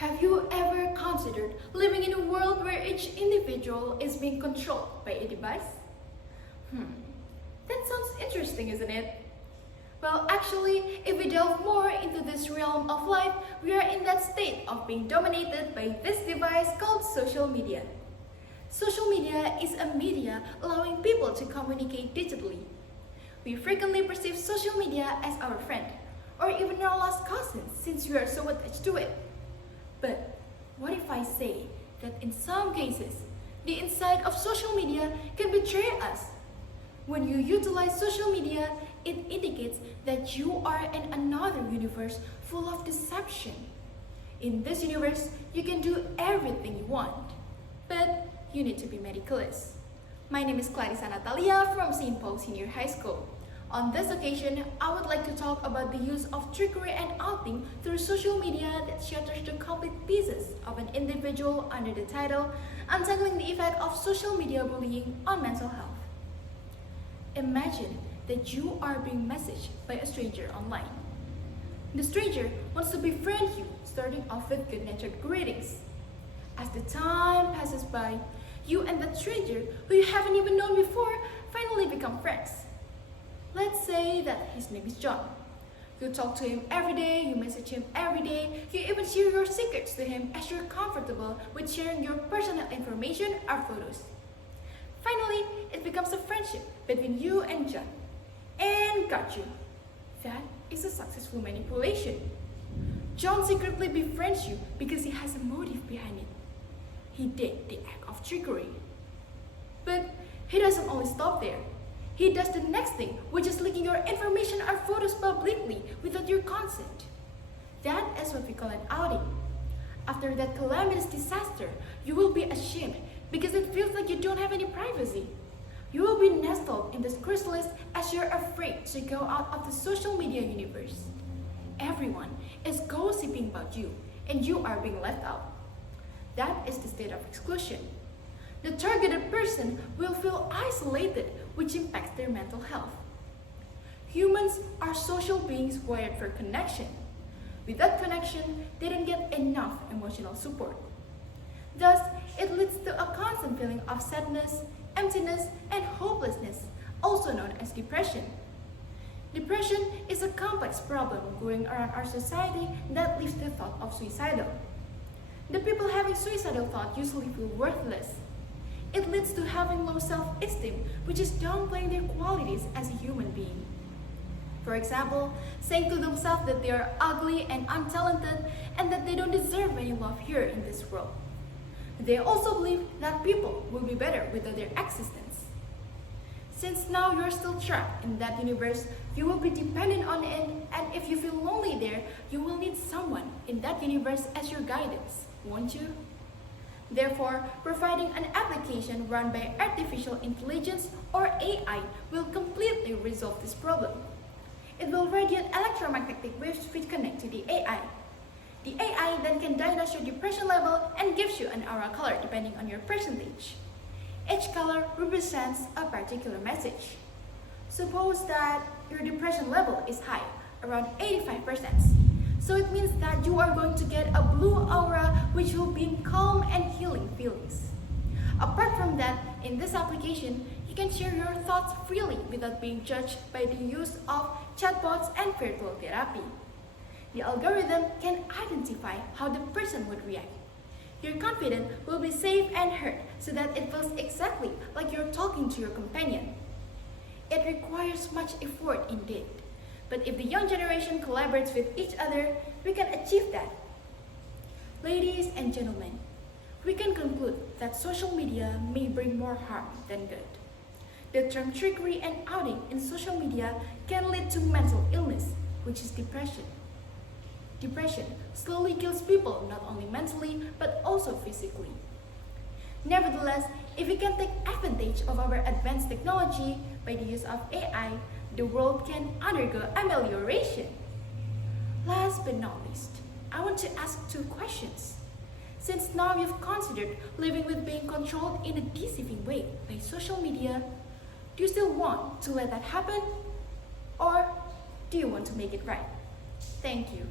Have you ever considered living in a world where each individual is being controlled by a device? That sounds interesting, isn't it? Well, actually, if we delve more into this realm of life, we are in that state of being dominated by this device called social media. Social media is a media allowing people to communicate digitally. We frequently perceive social media as our friend, or even our lost cousin since we are so attached to it. But what if I say that in some cases, the inside of social media can betray us? When you utilize social media, it indicates that you are in another universe full of deception. In this universe, you can do everything you want, but you need to be meticulous. My name is Clarissa Natalia from Santo Paulus Jember High School. On this occasion, I would like to talk about the use of trickery and outing through social media that shatters the complete pieces of an individual under the title Untangling the Effect of Social Media Bullying on Mental Health. Imagine that you are being messaged by a stranger online. The stranger wants to befriend you, starting off with good-natured greetings. As the time passes by, you and that stranger, who you haven't even known before, finally become friends. Let's say that his name is John. You talk to him every day, you message him every day, you even share your secrets to him as you're comfortable with sharing your personal information or photos. Finally, it becomes a friendship between you and John. And got you. That is a successful manipulation. John secretly befriends you because he has a motive behind it. He did the act of trickery. But he doesn't only stop there. He does the next thing, which is leaking your information or photos publicly without your consent. That is what we call an outing. After that calamitous disaster, you will be ashamed because it feels like you don't have any privacy. You will be nestled in this chrysalis as you're afraid to go out of the social media universe. Everyone is gossiping about you, and you are being left out. That is the state of exclusion. The targeted person will feel isolated, which impacts their mental health. Humans are social beings wired for connection. Without connection, they don't get enough emotional support. Thus, it leads to a constant feeling of sadness, emptiness, and hopelessness, also known as depression. Depression is a complex problem going around our society that leads to the thought of suicidal. The people having suicidal thoughts usually feel worthless. It leads to having low self-esteem, which is downplaying their qualities as a human being. For example, saying to themselves that they are ugly and untalented and that they don't deserve any love here in this world. They also believe that people will be better without their existence. Since now you're still trapped in that universe, you will be dependent on it, and if you feel lonely there, you will need someone in that universe as your guidance, won't you? Therefore, providing an application run by artificial intelligence or AI will completely resolve this problem. It will radiate electromagnetic waves which connect to the AI. The AI then can diagnose your depression level and gives you an aura color depending on your percentage. Each color represents a particular message. Suppose that your depression level is high, around 85%. So it means that you are going to get a blue aura which will bring calm and healing feelings. Apart from that, in this application, you can share your thoughts freely without being judged by the use of chatbots and virtual therapy. The algorithm can identify how the person would react. Your confidence will be safe and heard so that it feels exactly like you're talking to your companion. It requires much effort indeed, but if the young generation collaborates with each other, we can achieve that. Ladies and gentlemen, we can conclude that social media may bring more harm than good. The term trickery and outing in social media can lead to mental illness, which is depression. Depression slowly kills people not only mentally but also physically. Nevertheless, if we can take advantage of our advanced technology by the use of AI, the world can undergo amelioration. Last but not least, I want to ask two questions. Since now you've considered living with being controlled in a deceiving way by social media, do you still want to let that happen? Or do you want to make it right? Thank you.